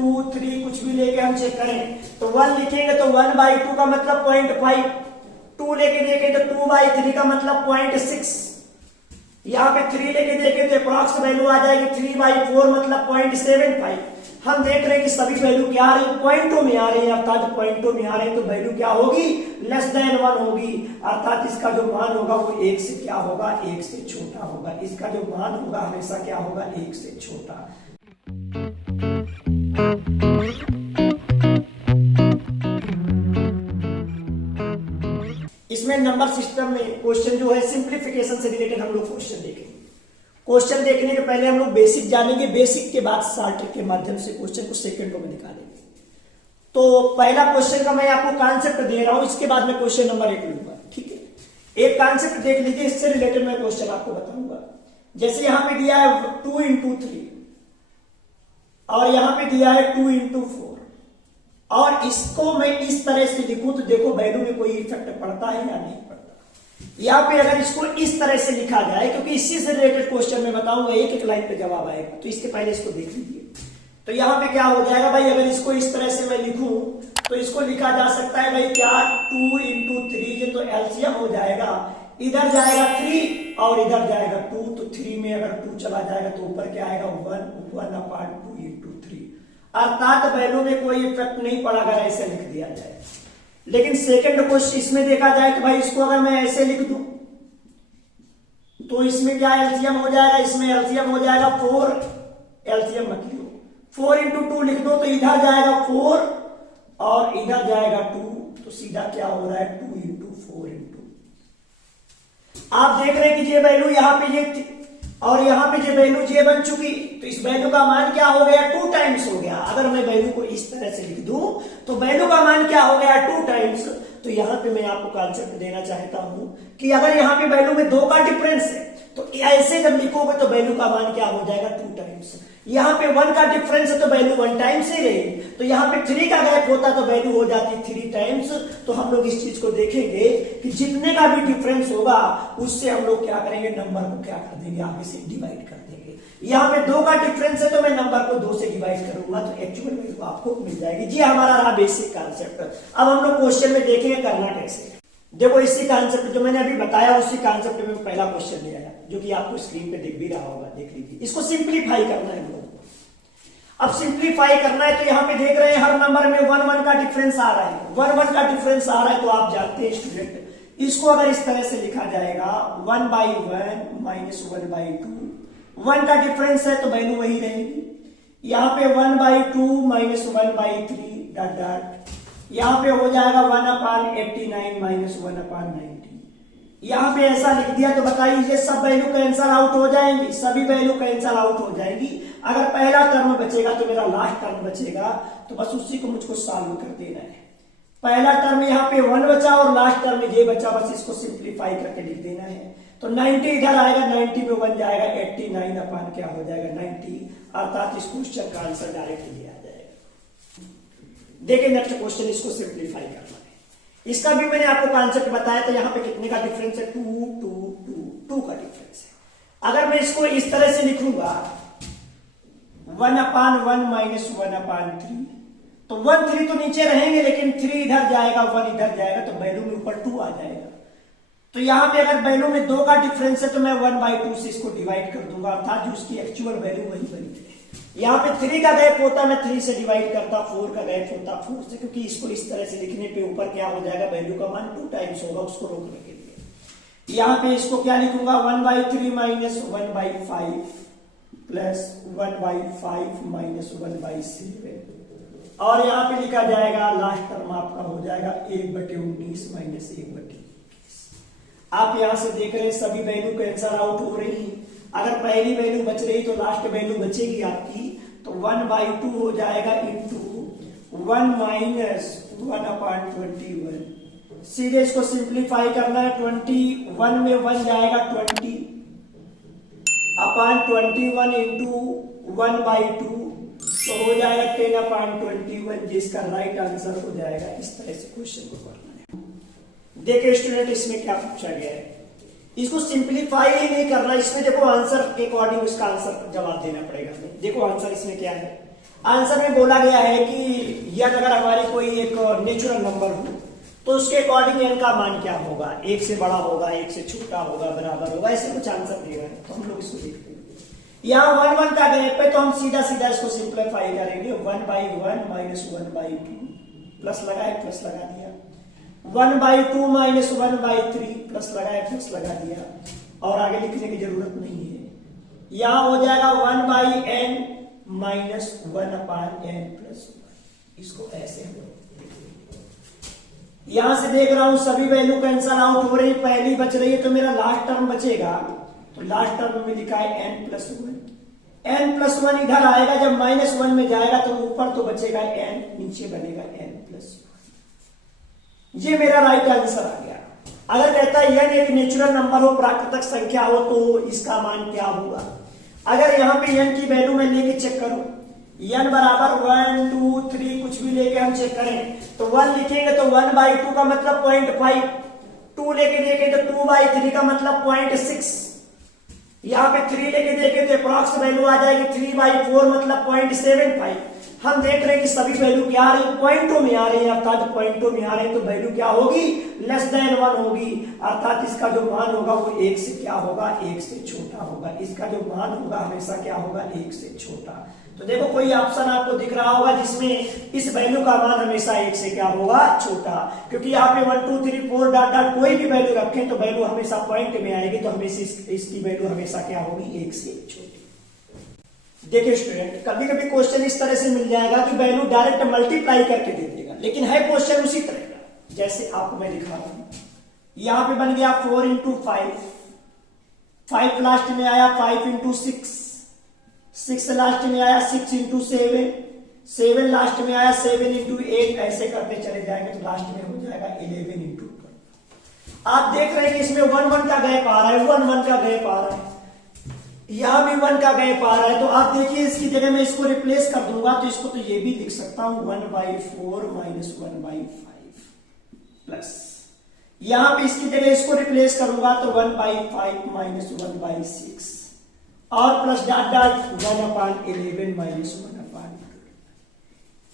2 3 कुछ भी लेके हम चेक करें तो 1 लिखेंगे तो 1/2 का मतलब 0.5, 2 लेके देखें तो 2/3 का मतलब 0.6, यहाँ पे 3 लेके देखें तो अप्रॉक्स वैल्यू आ जाएगी 3/4 मतलब 0.75। हम देख रहे हैं कि सभी वैल्यू क्या आ रही है, पॉइंटों में आ रही है, अर्थात पॉइंटों में आ रहे हैं तो वैल्यू क्या होगी, लेस देन 1 होगी, अर्थात इसका जो मान होगा वो 1 से क्या होगा, 1 से छोटा होगा। इसका जो मान होगा हमेशा क्या होगा, 1 से छोटा। इसमें नंबर सिस्टम में क्वेश्चन जो है सिंप्लीफिकेशन से रिलेटेड हम लोग क्वेश्चन देखेंगे। क्वेश्चन देखने के पहले हम लोग बेसिक जानेंगे, बेसिक के बाद शॉर्ट के माध्यम से क्वेश्चन को सेकंडों में निकालेंगे। तो पहला क्वेश्चन का मैं आपको कॉन्सेप्ट दे रहा हूं, इसके बाद मैं क्वेश्चन नंबर 1 लूंगा, ठीक है। एक कॉन्सेप्ट देख लीजिए, इससे रिलेटेड मैं क्वेश्चन आपको बताऊंगा। जैसे यहां पे दिया है 2 × 3 और यहां पे दिया है 2 × 4 और इसको मैं इस तरह से लिखूं तो देखो वैल्यू में कोई इफेक्ट पड़ता है या नहीं पड़ता। यहाँ पे अगर इसको इस तरह से लिखा जाए, क्योंकि इसी से रिलेटेड क्वेश्चन मैं बताऊंगा, एक एक लाइन पे जवाब आएगा, तो इसके पहले इसको देख लीजिए। तो यहाँ पे क्या हो जाएगा भाई, अगर इसको इस तरह से मैं लिखूं तो इसको लिखा जा सकता है भाई क्या, 2 × 3, ये तो एलसीएम हो जाएगा, इधर जाएगा 3 और इधर जाएगा 2, तो 3 में अगर 2 चला जाएगा तो ऊपर क्या आएगा 1/2 × 3, अर्थात वैल्यू में कोई इफेक्ट नहीं पड़ा अगर ऐसे लिख दिया जाए। लेकिन सेकंड क्वेश्चन इसमें देखा जाए तो भाई इसको अगर मैं ऐसे लिख दूं तो इसमें क्या एलसीएम हो जाएगा, इसमें एलसीएम हो जाएगा 4, एलसीएम मत लियो, 4 × 2 लिख दो तो इधर जाएगा 4 और इधर जाएगा 2, तो सीधा क्या हो रहा है 2 × 4 × 2। आप देख रहे हैं कि ये वैल्यू यहाँ पे ये थी और यहाँ पे जो वैल्यू जे बन चुकी, तो इस वैल्यू का मान क्या हो गया, 2 टाइम्स हो गया। अगर मैं वैल्यू को इस तरह से लिख दूं तो वैल्यू का मान क्या हो गया, 2 टाइम्स। तो यहाँ पे मैं आपको कॉन्सेप्ट देना चाहता हूं कि अगर यहाँ पे वैल्यू में 2 का डिफरेंस है तो ऐसे जब लिखोगे तो वैल्यू का मान क्या हो जाएगा, 2 टाइम्स। यहाँ पे 1 का डिफरेंस है तो वैल्यू 1 टाइम्स ही रहेगी, तो यहाँ पे 3 का गैप होता तो वैल्यू हो जाती 3 टाइम्स। तो हम लोग इस चीज को देखेंगे कि जितने का भी डिफरेंस होगा उससे हम लोग क्या करेंगे, नंबर को क्या कर देंगे, आगे से डिवाइड कर देंगे। यहाँ पे 2 का डिफरेंस है तो मैं नंबर को 2 से डिवाइड करूंगा तो एक्चुअल वैल्यू आपको मिल जाएगी। जी हमारा रहा बेसिक कॉन्सेप्ट। अब हम लोग क्वेश्चन में देखेंगे करना कैसे। देखो इसी कॉन्सेप्ट जो मैंने अभी बताया उसी कॉन्सेप्ट में पहला क्वेश्चन दिया है जो कि आपको स्क्रीन पे दिख भी रहा होगा, देख लीजिए। इसको सिंप्लीफाई करना है हम लोग को। अब सिंप्लीफाई करना है तो यहाँ पे देख रहे हैं हर नंबर में 1 का डिफरेंस आ रहा है, 1 का डिफरेंस आ रहा है। तो आप जानते हैं स्टूडेंट, इसको अगर इस तरह से लिखा जाएगा 1/1 - 1/2, 1 का डिफरेंस है तो वैल्यू वही रहेगी। यहाँ पे 1/2 - 1/3 डॉट डॉट, यहाँ पे हो जाएगा 1/89 - 1/90। यहाँ पे ऐसा लिख दिया तो बताइए ये सब वैल्यू कैंसल आउट हो जाएंगी, सभी वैल्यू कैंसल आउट हो जाएंगी। अगर पहला टर्म बचेगा तो मेरा लास्ट टर्म बचेगा, तो बस उसी को मुझको सॉल्व कर देना है। पहला टर्म यहाँ पे 1 बचा और लास्ट टर्म में ये बचा, बस इसको सिंप्लीफाई करके लिख देना है। तो 90 इधर आएगा, 90 में 1 जाएगा, 89 अपान क्या हो जाएगा 90, अर्थात इस क्वेश्चन का आंसर डायरेक्ट ये आ जाएगा। देखिए नेक्स्ट क्वेश्चन, इसको सिंप्लीफाई करना है। इसका भी मैंने आपको कॉन्सेप्ट बताया था। यहाँ पे कितने का डिफरेंस है, 2 का डिफरेंस है। अगर मैं इसको इस तरह से लिखूंगा 1/1 - 1/3, तो 1 3 तो नीचे रहेंगे लेकिन 3 इधर जाएगा, 1 इधर जाएगा, तो वैल्यू में ऊपर 2 आ जाएगा। तो यहाँ पे अगर वैल्यू में 2 का डिफरेंस है तो मैं 1/2 से इसको डिवाइड कर दूंगा, अर्थात जो उसकी एक्चुअल वैल्यू वही बनी है। यहाँ पे 3 का गैप होता मैं 3 से डिवाइड करता, 4 का गैप होता 4 से, क्योंकि इसको इस तरह से लिखने पे ऊपर क्या हो जाएगा, वैल्यू का मान 2 टाइम्स होगा, उसको रोकने के लिए। यहाँ पे इसको क्या लिखूंगा 1/3 - 1/5 प्लस 1/5 - 1/7, और यहाँ पे लिखा जाएगा लास्ट टर्म आपका हो जाएगा 1/19 - 1/21। आप यहां से देख रहे हैं सभी वैल्यू कैंसल आउट हो रही है। अगर पहली वैल्यू बच रही तो लास्ट वैल्यू बचेगी आपकी, तो 1/2 हो जाएगा इंटू 1 - 1/21। सीधे इसको सिंप्लीफाई करना है, 21 में 1 जाएगा 20 अपान 21 इंटू 1/2, तो हो जाएगा 10/21, जिसका राइट आंसर हो जाएगा। इस तरह से क्वेश्चन को करना है। देखिए स्टूडेंट, इसमें क्या पूछा गया है, इसको सिंप्लीफाई ही नहीं करना, इसमें देखो आंसर के अकॉर्डिंग उसका आंसर जवाब देना पड़ेगा हमें। देखो आंसर इसमें क्या है, आंसर में बोला गया है कि यदि अगर हमारी कोई एक नेचुरल नंबर हो तो उसके अकॉर्डिंग एन का मान क्या होगा, एक से बड़ा होगा, एक से छोटा होगा, बराबर होगा, ऐसे कुछ आंसर दिया है। तो हम लोग इसको देखते हैं। यहाँ 1 1 का गैप है तो हम सीधा सीधा इसको सिंप्लीफाई करेंगे। 1/1 माइनस 1/2 प्लस लगाए प्लस लगा दिया, 1/2 माइनस 1/3 प्लस लगाए प्लस लगा दिया, और आगे लिखने की जरूरत नहीं है। यहां हो जाएगा 1/n माइनस 1/n प्लस 1। इसको ऐसे हम यहां से देख रहा हूं सभी वैल्यू कैंसल आउट हो रही, पहली बच रही है तो मेरा लास्ट टर्म बचेगा। तो लास्ट टर्म में लिखा है n+1। n+1 इधर आएगा, जब -1 में जाएगा तो ऊपर तो बचेगा n, नीचे बनेगा n+1। ये मेरा राइट आंसर आ गया। अगर कहता है n एक नेचुरल नंबर हो, प्राकृतिक संख्या हो, तो इसका मान क्या होगा। अगर यहाँ पे n की वैल्यू में लेके चेक करूं, n बराबर 1 2 3 कुछ भी लेके हम चेक करें तो 1 लिखेंगे तो 1/2 का मतलब 0.5, 2 लेके देखें तो 2/3 का मतलब 0.6, यहाँ पे 3 लेके देखें तो अप्रॉक्स वैल्यू आ जाएगी 3/4 मतलब 0.75। हम देख रहे हैं कि सभी वैल्यू क्या आ रही है, पॉइंटों में आ रही है, अर्थात पॉइंटों में आ रहे हैं तो वैल्यू क्या होगी, लेस देन 1 होगी, अर्थात इसका जो मान होगा वो 1 से क्या होगा, 1 से छोटा होगा। इसका जो मान होगा हमेशा क्या होगा, 1 से छोटा। तो देखो कोई ऑप्शन आपको दिख रहा होगा जिसमें इस वैल्यू का मान हमेशा 1 से क्या होगा, छोटा, क्योंकि यहाँ पे 1 2 3 4 डॉट डॉट कोई भी वैल्यू रखें तो वैल्यू हमेशा पॉइंट में आएगी, तो हमेशा इसकी वैल्यू हमेशा क्या होगी, 1 से छोटी। देखिए स्टूडेंट, कभी कभी क्वेश्चन इस तरह से मिल जाएगा कि वैल्यू डायरेक्ट मल्टीप्लाई करके दे देगा, लेकिन है क्वेश्चन उसी तरह का जैसे आपको मैं दिखा रहा हूं। यहां पे बन गया 4 × 5, 5 लास्ट में आया 5 × 6, 6 लास्ट में आया 6 × 7, 7 लास्ट में आया 7 × 8, ऐसे करते चले जाएंगे तो लास्ट में हो जाएगा 11 × 12। आप देख रहे हैं कि इसमें 1 1 का गैप आ रहा है, 1 1 का गैप आ रहा है, यहां भी 1 का गैप आ रहा है। तो आप देखिए इसकी जगह मैं इसको रिप्लेस कर दूंगा तो इसको तो ये भी लिख सकता हूं 1/4 माइनस 1/5 प्लस, यहां पे इसकी जगह इसको रिप्लेस करूंगा तो 1/5 माइनस 1/6 और प्लस डॉट डॉट 1/11 माइनस 1/12।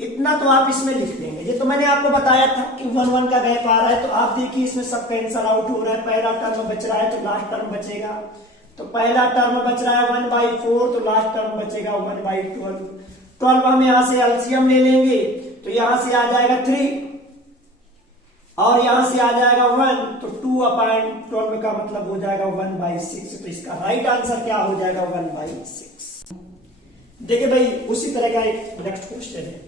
इतना तो आप इसमें लिख देंगे। ये तो मैंने आपको बताया था कि 1 1 का गैप आ रहा है, तो आप देखिए इसमें सब कैंसल आउट हो रहा है। पहला टर्म बच रहा है तो लास्ट टर्म बचेगा, तो पहला टर्म बच रहा है 1/4 तो लास्ट टर्म बचेगा 1/12। 12 हम यहां से एलसीएम ले लेंगे तो यहां से आ जाएगा 3 और यहां से आ जाएगा 1, तो 2/12 का मतलब हो जाएगा 1/6। तो इसका राइट आंसर क्या हो जाएगा, 1/6। देखिए भाई उसी तरह का एक नेक्स्ट क्वेश्चन है,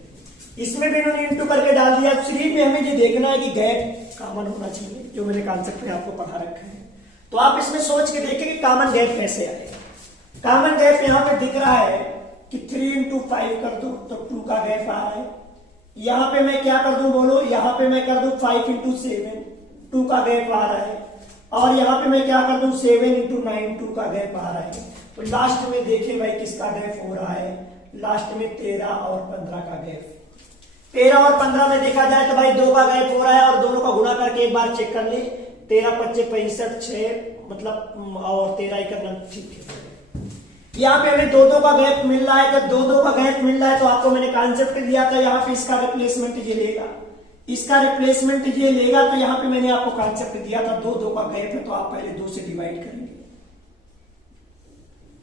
इसमें भी इन्होंने इंटू करके डाल दिया। 3 में हमें ये देखना है कि गैप कॉमन होना चाहिए, जो मैंने कॉन्सेप्ट में आपको पढ़ा रखा है। तो आप इसमें सोच के देखिए कि कॉमन गैप कैसे आएगा। कॉमन गैप यहां पे दिख रहा है कि 3 × 5 कर दो तो 2 का गैप आ रहा है। यहां पे मैं क्या कर दूं बोलो, यहां पे मैं कर दूं 5 × 7, 2 का गैप आ रहा है, और यहां पे मैं क्या कर दूं 7 × 9, 2 का गैप आ रहा है। तो लास्ट में देखिए भाई किसका गैप हो रहा है, लास्ट में 13 और 15 का गैप। 13 और 15 में देखा जाए तो भाई 2 का गैप हो रहा है, और दोनों का गुणा करके एक बार चेक कर ले, 13 25 65 6 मतलब और 13 करना ठीक है। यहाँ पे हमें 2 का गैप मिल रहा है, जब 2 का गैप मिल रहा है तो आपको मैंने कॉन्सेप्ट दिया था, यहाँ पे इसका रिप्लेसमेंट ये लेगा, इसका रिप्लेसमेंट ये लेगा, तो यहाँ पे मैंने आपको कॉन्सेप्ट दिया था 2 का गैप है तो आप पहले 2 से डिवाइड करेंगे।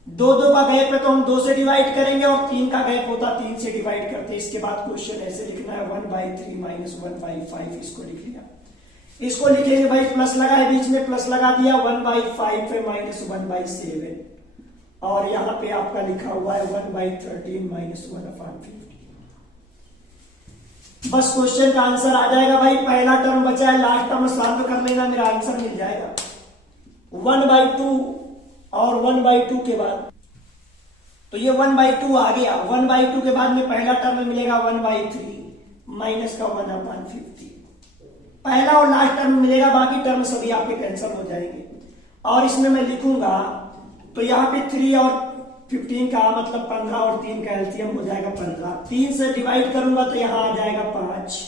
2 का गैप है तो हम 2 से डिवाइड करेंगे, और 3 का गैप होता 3 से डिवाइड करते। इसके बाद क्वेश्चन ऐसे लिखना है 1/3 माइनस 1/5, इसको लिख लिया। इसको लिखेंगे भाई प्लस लगा है, बीच में प्लस लगा दिया 1/5 है माइनस 1/7, और यहां पे आपका लिखा हुआ है 1/13 माइनस 1/50। बस क्वेश्चन का आंसर आ जाएगा भाई। पहला टर्म बचा है, लास्ट टर्म सॉल्व कर लेना, मेरा आंसर मिल जाएगा 1/2 और 1/2 के बाद, तो ये 1/2 आ गया। 1/2 के बाद में पहला टर्म मिलेगा 1/3 माइनस का 1/50, पहला और लास्ट टर्म मिलेगा, बाकी टर्म सभी आपके कैंसिल हो जाएंगे। और इसमें मैं लिखूंगा तो यहाँ पे 3 और 15 का मतलब 15 और 3 का एलसीएम हो जाएगा 15। 3 से डिवाइड करूंगा तो यहाँ आ जाएगा 5,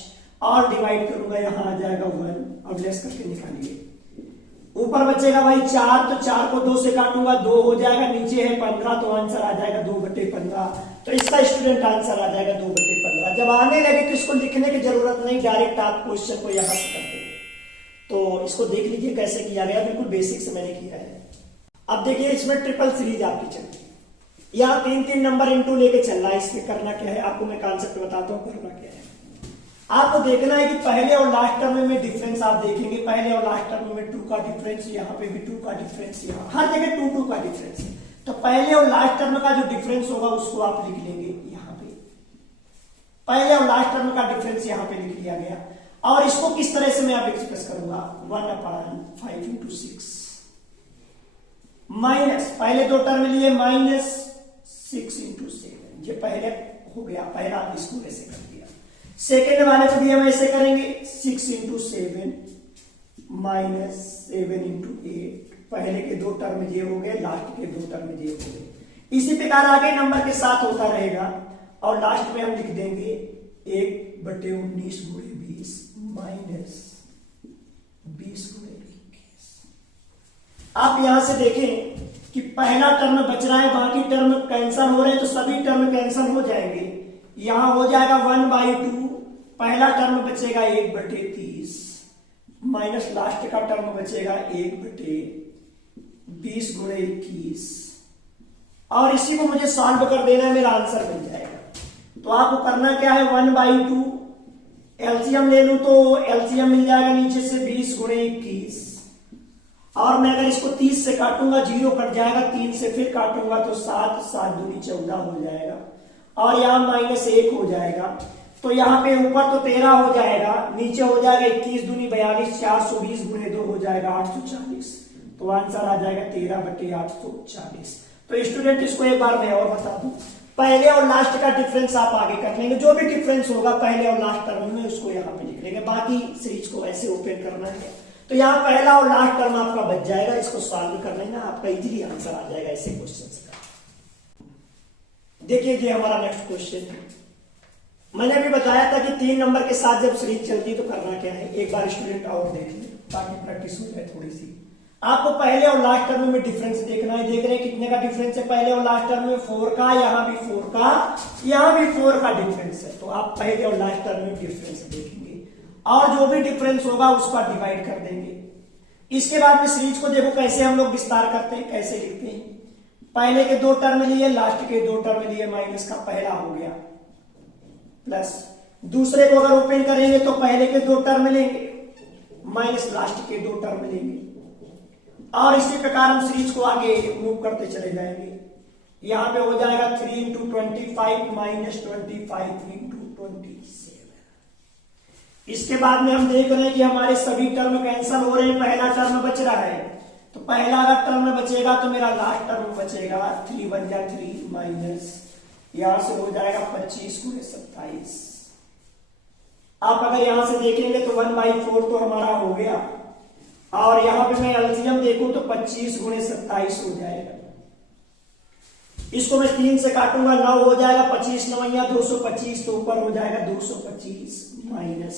और डिवाइड करूंगा यहाँ आ जाएगा 1, अब लेस करके निकालिए। ऊपर बचेगा भाई 4, तो 4 को 2 से काटूंगा 2 हो जाएगा, नीचे है 15 तो आंसर आ जाएगा 2/15। तो इसका स्टूडेंट आंसर आ जाएगा 2/15। जब आने लगे तो इसको लिखने की जरूरत नहीं, डायरेक्ट आप क्वेश्चन को यहां से कर देंगे। तो इसको देख लीजिए कैसे किया गया, बिल्कुल बेसिक से मैंने किया है। अब देखिए इसमें ट्रिपल सीरीज आपकी चल रही है, यहाँ 3-3 नंबर इंटू लेके चल रहा है। इसमें करना क्या है आपको मैं कॉन्सेप्ट बताता हूँ, करना क्या है। आपको देखना है कि पहले और लास्ट टर्म में डिफरेंस आप देखेंगे, पहले और लास्ट टर्म में 2 का डिफरेंस, यहाँ पे भी 2 का डिफरेंस, यहाँ हर जगह 2 का डिफरेंस है। तो पहले और लास्ट टर्म का जो डिफरेंस होगा उसको आप लिख लेंगे यहाँ पे, पहले और लास्ट टर्म का डिफरेंस यहाँ पे लिख लिया गया। और इसको किस तरह से मैं आप एक्सप्रेस करूंगा, 1/5 × 6 माइनस, पहले 2 टर्म लिए -6 × 7, ये पहले हो गया, पहला इसको ऐसे कर दिया। सेकेंड वाले को भी हम ऐसे करेंगे 6 × 7 -7 × 8, पहले के 2 टर्म ये हो गए, लास्ट के 2 टर्म ये हो गए। इसी प्रकार आगे नंबर के साथ होता रहेगा और लास्ट में हम लिख देंगे 1/19 × 20 -20 × 21। आप यहां से देखें कि पहला टर्म बच रहा है, बाकी टर्म कैंसिल हो रहे हैं, तो सभी टर्म कैंसिल हो जाएंगे। यहां हो जाएगा 1/2, पहला टर्म बचेगा 1/30 माइनस लास्ट का टर्म बचेगा 1/20 × 21, और इसी को मुझे सॉल्व कर देना है, मेरा आंसर मिल जाएगा। तो आपको करना क्या है, 1/2 एलसीएम ले लूं तो एलसीएम मिल जाएगा नीचे से 20 × 21, और मैं अगर इसको 30 से काटूंगा 0 कट जाएगा, 3 से फिर काटूंगा तो 7, 7 दूनी 14 हो जाएगा, और यहाँ -1 हो जाएगा। तो यहाँ पे ऊपर तो 13 हो जाएगा, नीचे हो जाएगा 21 दूनी 42, 420 × 2 हो जाएगा 840। तो आंसर आ जाएगा 13/840। तो स्टूडेंट इसको एक बार मैं और बता दूं, पहले और लास्ट का डिफरेंस आप आगे कर लेंगे, जो भी डिफरेंस होगा पहले और लास्ट टर्म में उसको यहाँ पे लिख लेंगे, बाकी सीरीज को ऐसे ओपन करना है। तो यहाँ पहला और लास्ट टर्म आपका बच जाएगा, इसको सॉल्व कर लेना, आपका इजीली आंसर आ जाएगा ऐसे क्वेश्चन का। देखिए ये हमारा नेक्स्ट क्वेश्चन है। मैंने अभी बताया था कि 3 नंबर के साथ जब सीरीज चलती है तो करना क्या है, एक बार स्टूडेंट और देख ले ताकि प्रैक्टिस हो जाए थोड़ी सी। आपको पहले और लास्ट टर्म में डिफरेंस देखना है, देख रहे हैं कितने का डिफरेंस है पहले और लास्ट टर्म में, 4 का, यहाँ भी 4 का, यहाँ भी 4 का डिफरेंस है। तो आप पहले और लास्ट टर्म में डिफरेंस देखेंगे और जो भी डिफरेंस होगा उसका डिवाइड कर देंगे। इसके बाद में सीरीज को देखो कैसे हम लोग विस्तार करते हैं, कैसे लिखते हैं। पहले के 2 टर्म लिए, लास्ट के 2 टर्म लिए, माइनस का पहला हो गया, प्लस दूसरे को अगर ओपन करेंगे तो पहले के 2 टर्म लेंगे माइनस लास्ट के 2 टर्म लेंगे, और इसी प्रकार हम सीरीज को आगे मूव करते चले जाएंगे। यहां पे हो जाएगा 3 × 25 -25 × 27। इसके बाद में हम देख रहे हैं कि हमारे सभी टर्म कैंसिल हो रहे हैं, पहला टर्म बच रहा है, तो पहला अगर टर्म बचेगा तो मेरा लास्ट टर्म बचेगा 3 × 3 माइनस, यहां से हो जाएगा 25 × 27। आप अगर यहां से देखेंगे तो 1/4 तो हमारा हो गया, और यहां पे मैं एलसीएम देखूं तो 25 × 27 हो जाएगा। इसको मैं 3 से काटूंगा 9 हो जाएगा, 25 9 225, तो ऊपर हो जाएगा 225 माइनस,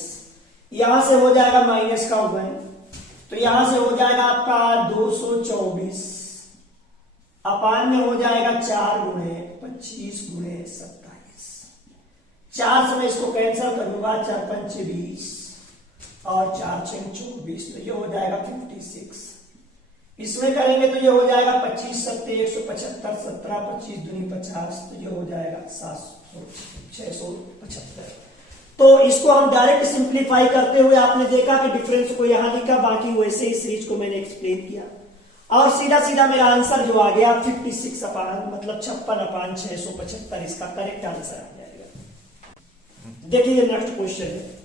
यहां से हो जाएगा माइनस का 1, तो यहां से हो जाएगा आपका 224, अपान में हो जाएगा 4 × 25 × 27। 4 से मैं इसको कैंसिल करूंगा, 4 × 5 = 20 और 4 × 6 = 24, तो ये हो जाएगा 56। इसमें करेंगे तो ये हो जाएगा 25 × 7 = 175, 17 25 दूनी 50, तो ये हो जाएगा 675। तो इसको हम डायरेक्ट सिंप्लीफाई करते हुए आपने देखा कि डिफरेंस को यहां लिखा, बाकी वैसे ही सीरीज को मैंने एक्सप्लेन किया, और सीधा सीधा मेरा आंसर जो आ गया 56 मतलब 56/675, इसका करेक्ट आंसर आ जाएगा। देखिए नेक्स्ट क्वेश्चन है।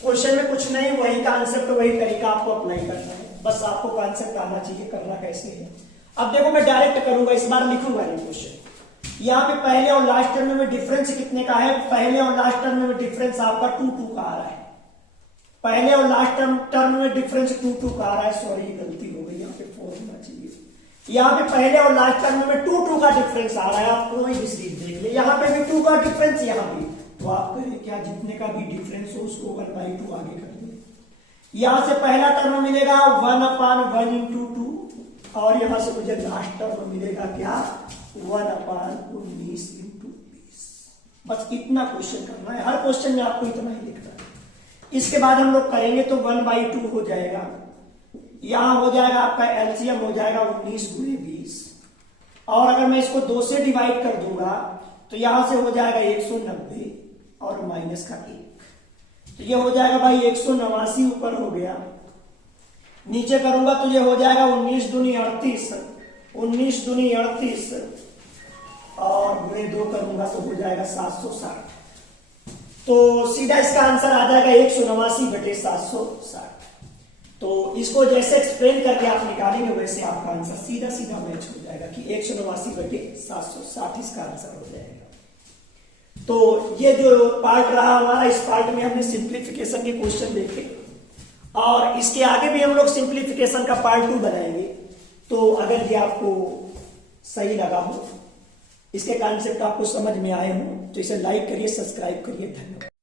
क्वेश्चन में कुछ नहीं, वही कॉन्सेप्ट वही तरीका आपको अप्लाई करना है, बस आपको कॉन्सेप्ट आना चाहिए करना कैसे है। अब देखो मैं डायरेक्ट करूंगा, इस बार लिखूंगा नहीं क्वेश्चन। यहाँ पे पहले और लास्ट टर्म में डिफरेंस कितने का है, पहले और लास्ट टर्म में डिफरेंस आपका 2 का आ रहा है, पहले और लास्ट टर्म में डिफरेंस 2 का आ रहा है, सॉरी गलती हो गई, यहाँ पे 4 होना चाहिए। यहाँ पे पहले और लास्ट टर्म में 2 का डिफरेंस आ रहा है, आप कोई भी सीरीज देख ले, यहाँ पे भी 2 का डिफरेंस, यहाँ भी, तो आप करें क्या, जितने का भी डिफरेंस हो उसको 1/2 आगे कर दें। यहां से पहला टर्म मिलेगा 1/1 × 2 और यहां से मुझे लास्ट टर्म मिलेगा क्या 1/19 × 20। बस इतना क्वेश्चन करना है, हर क्वेश्चन में आपको इतना ही लिखना है। इसके बाद हम लोग करेंगे तो 1/2 हो जाएगा, यहां हो जाएगा आपका एलसीएम हो जाएगा 19 × 20 और अगर मैं इसको 2 से डिवाइड कर दूंगा तो यहां से हो जाएगा 190 और माइनस का 1, तो ये हो जाएगा भाई 189 ऊपर हो गया, नीचे करूंगा तो ये हो जाएगा 19 दूनी 38, 19 दूनी 38 और गुणे 2 करूंगा तो हो जाएगा 760। तो सीधा इसका आंसर आ जाएगा 189/760। तो इसको जैसे एक्सप्लेन करके आप निकालेंगे वैसे आपका आंसर सीधा सीधा मैच हो जाएगा कि 189/760 इसका आंसर हो जाएगा। तो ये जो पार्ट रहा हमारा, इस पार्ट में हमने सिंप्लीफिकेशन के क्वेश्चन देखे और इसके आगे भी हम लोग सिंप्लीफिकेशन का पार्ट 2 बनाएंगे। तो अगर ये आपको सही लगा हो, इसके कॉन्सेप्ट आपको समझ में आए हो तो इसे लाइक करिए, सब्सक्राइब करिए। धन्यवाद।